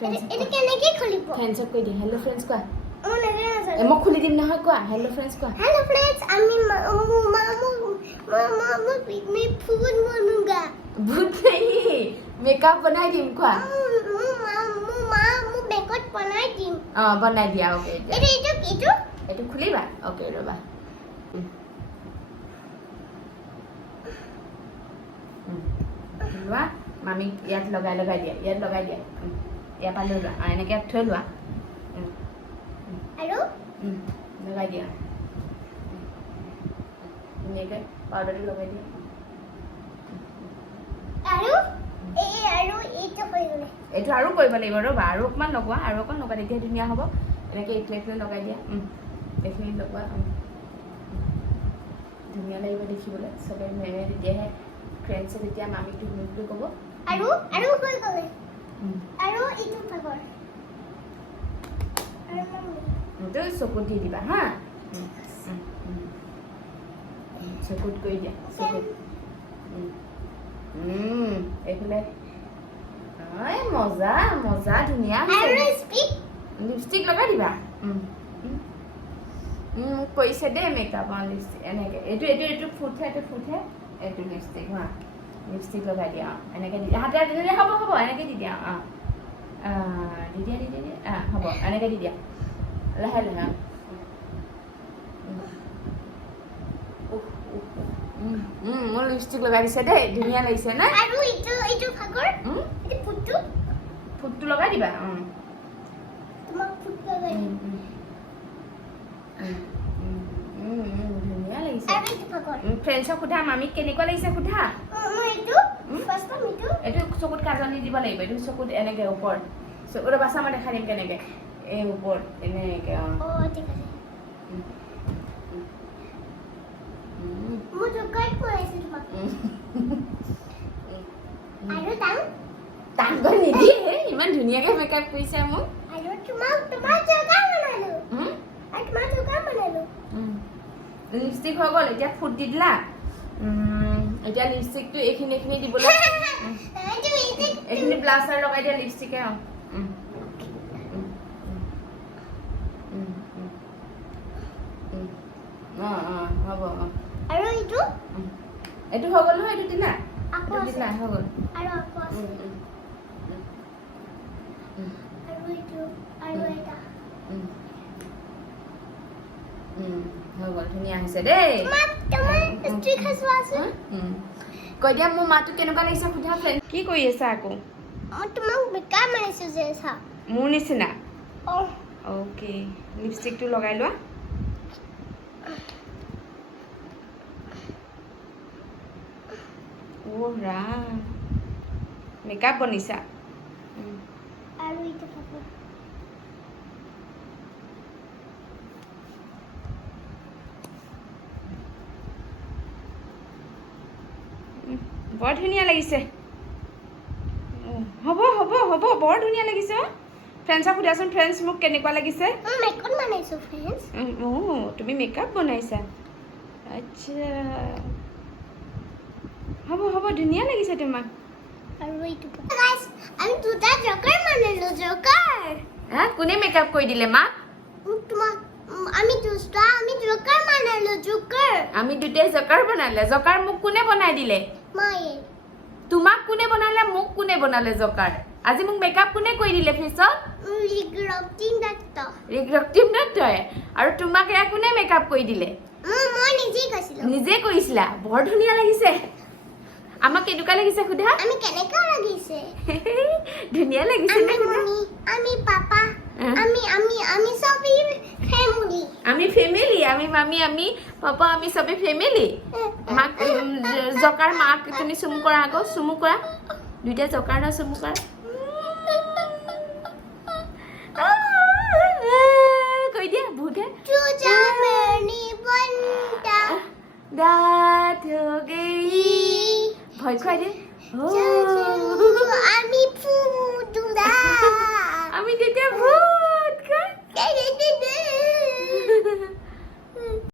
এটা কেনেকে খুলিব ফ্ৰেন্ডছক কৈ দি হেল্ল' ফ্ৰেন্ডছ কোৱা মই নাজানো মই খুলি দিম নহয় কোৱা হেল্ল' ফ্ৰেন্ডছ কোৱা हेलो फ्रेंड्स আমি मामू मैं फूल बनूंगा भूत नहीं मेकअप बनाई दिम कोৱা मामू मेकअप बनाई दिम बनाई দিয়া ওকে এটা এইটো খুলিবা ওকে ৰবা লোৱা মামি ইয়াত লগাই দিয়া ইয়াত লগাই দিয়া ইয়াৰ পৰা লৈ লোৱা এনেকৈ থৈ লোৱা আৰু লগাই দিয়া ধুনীয়াকৈ পাউডাৰটো লগাই দিয়া আৰু এইটো হৈ গ'লে এইটো আৰু কৰিব লাগিব ৰ'বা আৰু অকণমান লগোৱা আৰু অকণ লগা তেতিয়া ধুনীয়া হ'ব এনেকৈ এইখিনি লগাই দিয়া এইখিনি লগোৱা ধুনীয়া লাগিব দেখিবলৈ চবে মেমে তেতিয়াহে ফ্ৰেণ্ডছে তেতিয়া মামীটো বুলি ক'ব আৰু হৈ গ'লে আৰু এইটো ভাগৰ আৰু তো চকুত দি দিবা হা চকুত কৰি দিয়া চকুত এইফালে মজা মজা ধুনীয়া লিপষ্টিক লগাই দিবা মোক কৈছে দেই মেকআপৰ লিপষ্টিক এনেকৈ এইটো ফুটহে এইটো লিপষ্টিক হা লিপষ্টিক লগাই দিয়া এনেকৈ দি হাতে দিলে হ'ব এনেকৈ দি দিয়া দি দিয়া হ'ব এনেকৈ দি দিয়া লাহে মোৰ লিপষ্টিক লগাই দিছে দেই ধুনীয়া লাগিছে না আৰু এইটো ভাগৰ এইটো ফুটটো লগাই দিবা তোমাক ফুট লগাই ধুনীয়া লাগিছে আৰু এইটো ভাগৰ ফ্ৰেণ্ডছক সোধা মামীক কেনেকুৱা লাগিছে সোধা মই ফাৰ্ষ্ট এইটো চকুত কাজল দি দিব লাগিব এইটো চকুত এনেকৈ ওপৰত চকুত বাছা মই দেখাই দিম কেনেকৈ এই ওপৰত এনেকৈ ঠিক আছে মই জোকাই কৈছো তোমাক আৰু টান কৰি নিদিয়ে ইমান ধুনীয়াকৈ মেকআপ কৰিছে মোক আৰু তোমাৰ জোকাই বনালো লিপষ্টিক হৈ গ'ল এতিয়া ফুট দি দিলা এতিয়া লিপষ্টিকটো এইখিনি দিবলৈ এইখিনি ব্লাছাৰ লগাই দিয়া লিপষ্টিকে হ'ব আৰু এইটো হৈ গ'ল নহয় এইটো দিলা আকৌ দিলা হৈ গ'ল আৰু আকৌ আছে আৰু এটা হৈ গ'ল ধুনীয়া হৈছে দেই কৈ দিয়া মোৰ মাটো কেনেকুৱা লাগিছে সোধা ফ্ৰেণ্ড কি কৰি আছা আকৌ মই তোমাক বেকাৰ মাৰিছো যে চা মোৰ নিচিনা অ'কে লিপষ্টিকটো লগাই লোৱা ৰাম মেকআপ বনিছা আৰু এইটো ভাগৰ বৰ ধুনীয়া লাগিছে হ'ব বৰ ধুনীয়া লাগিছে ফ্ৰেণ্ডছক সোধাচোন ফ্ৰেণ্ডছ মোক কেনেকুৱা লাগিছে মেকআপ বনাইছো ফ্ৰেণ্ডছ তুমি মেকআপ বনাইছা আচ্ছা হ'ব ধুনীয়া লাগিছে তোমাক আৰু এইটো গাইস আমি দুটা জকাৰ জকাৰ কোনে মেকআপ কৰি দিলে মাক তোমাক আমি জকাৰ জকাৰ আমি দুটাই জকাৰ বনালে জকাৰ মোক কোনে বনাই দিলে মায়ে তোমাক কোনে বনালে মোক কোনে বনালে জকাৰ আজি মোক মেকআপ কোনে কৰি দিলে ফেচত ৰিগ্ৰক্তিম দত্তই আৰু তোমাক এয়া কোনে মেকআপ কৰি দিলে মই নিজে কৰিছিলা বৰ ধুনীয়া লাগিছে আমাক কেনেকুৱা লাগিছে সোধা আমি কেনেকা লাগিছে ধুনীয়া লাগিছে আমি পাপা আমি সবই ফ্যামিলি আমি মামি আমি পাপা আমি সবে ফ্যামিলি মাক জকাৰ মাক তুমি চুমু কৰা আকৌ চুমু কৰা দুইটা জকাৰ না চুমু কৰা কৈ দিয়া ভূতে দাঁত हो गई ভয় খুৱাই দে আমি তেতিয়া ভূত